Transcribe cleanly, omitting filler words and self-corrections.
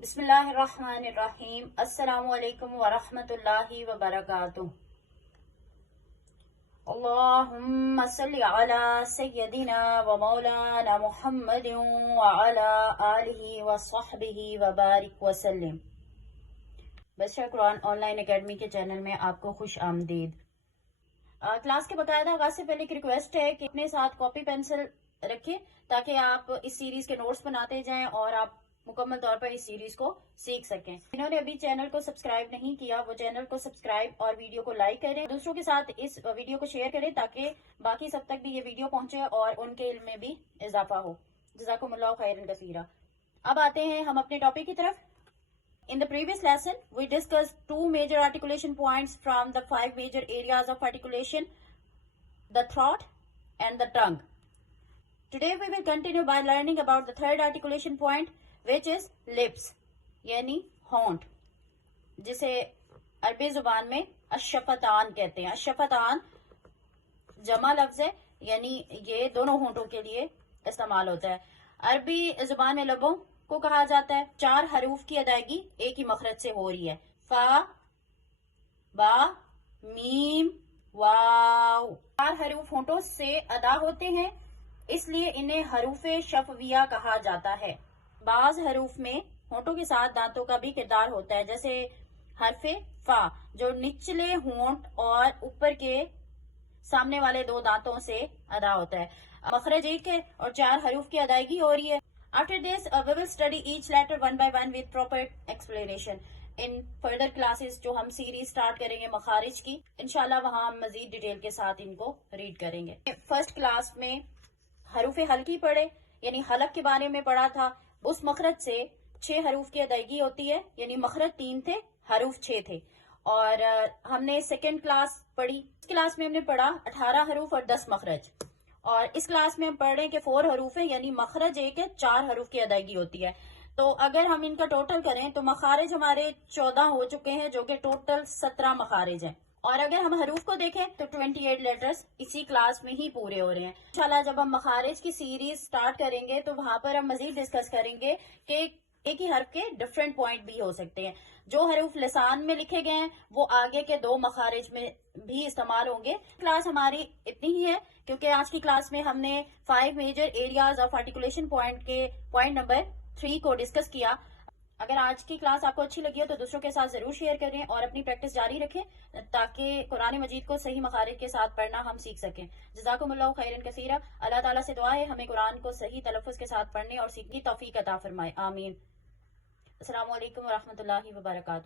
बिस्मिल्लाहिर्रहमानिर्रहीम। अस्सलामु अलैकुम वरहमतुल्लाहि वबरकातुह। अल्लाहुम्मा सल्लि अला सय्यदिना व मौलाना मुहम्मदिन व अला आलिहि व सहबिहि व बारिक व सल्लिम। बशर कुरान ऑनलाइन एकेडमी के चैनल में आपको खुश आमदीद। क्लास के बकायदा आगाज से पहले एक रिक्वेस्ट है कि अपने साथ कॉपी पेंसिल रखें ताकि आप इस सीरीज के नोट्स बनाते जाएं और आप मुकम्मल तौर पर इस सीरीज को सीख सकें। जिन्होंने अभी चैनल को सब्सक्राइब नहीं किया वो चैनल को सब्सक्राइब और वीडियो को लाइक करें, दूसरों के साथ इस वीडियो को शेयर करें ताकि बाकी सब तक भी ये वीडियो पहुंचे और उनके इल्म में भी इजाफा हो। जज़ाकुमुल्लाहु खैरन कसीरा। अब आते हैं हम अपने टॉपिक की तरफ। In the previous lesson, we discussed two major articulation points from the 5 major areas of articulation, the throat and the tongue. Today we will continue by learning about the third articulation point, which is lips, यानी होंठ, जिसे अरबी जुबान में अशफतान कहते हैं। अशफतान जमा लफ्ज है, यानी ये दोनों होंठों के लिए इस्तेमाल होता है। अरबी जुबान में लबों को कहा जाता है। 4 हरूफ की अदायगी एक ही मखरज से हो रही है, फा, बा, मीम, वाव। 4 हरूफ होंठों से अदा होते हैं, इसलिए इन्हें हरूफे शफविया कहा जाता है। बाज हरूफ में होंठों के साथ दांतों का भी किरदार होता है, जैसे हरफे फा जो निचले होंठ और ऊपर के सामने वाले 2 दांतों से अदा होता है। मखरज एक है और 4 हरूफ की अदायगी हो रही है। After this, we will study each letter one by one with proper explanation. In further classes जो हम सीरीज स्टार्ट करेंगे मखारिज की, इंशाल्लाह वहां हम मजीद डिटेल के साथ इनको रीड करेंगे। फर्स्ट क्लास में हरूफ हल्की पढ़े, यानी हलक के बारे में पढ़ा था। उस मखरज से 6 हरूफ की अदायगी होती है, यानी मखरज 3 थे, हरूफ 6 थे। और हमने सेकेंड क्लास पढ़ी। इस क्लास में हमने पढ़ा 18 हरूफ और 10 मखरज। और इस क्लास में हम पढ़ रहे हैं कि 4 हरूफ है, यानी मखरज एक है, 4 हरूफ की अदायगी होती है। तो अगर हम इनका टोटल करें तो मखारिज हमारे 14 हो चुके हैं, जो कि टोटल 17 मखारिज हैं। और अगर हम हरूफ को देखें तो 28 लेटर्स इसी क्लास में ही पूरे हो रहे हैं। इंशाल्लाह जब हम मखारिज की सीरीज स्टार्ट करेंगे तो वहां पर हम मजीद डिस्कस करेंगे कि एक ही हर्फ के डिफरेंट पॉइंट भी हो सकते हैं। जो हरूफ लिसान में लिखे गए हैं वो आगे के 2 मखारिज में भी इस्तेमाल होंगे। क्लास हमारी इतनी ही है क्योंकि आज की क्लास में हमने 5 major areas of articulation point के पॉइंट नंबर 3 को डिस्कस किया। अगर आज की क्लास आपको अच्छी लगी है तो दूसरों के साथ जरूर शेयर करें और अपनी प्रैक्टिस जारी रखें ताकि कुरान मजीद को सही मखारिज के साथ पढ़ना हम सीख सकें। जज़ाकुमुल्लाहु खैरन कसीरा। अल्लाह ताला से दुआ है हमें कुरान को सही तलफ़्फ़ुज़ के साथ पढ़ने और सीखने की तौफीक अता फरमाए। आमीन। अस्सलामु अलैकुम व रहमतुल्लाहि व बरकातुहू।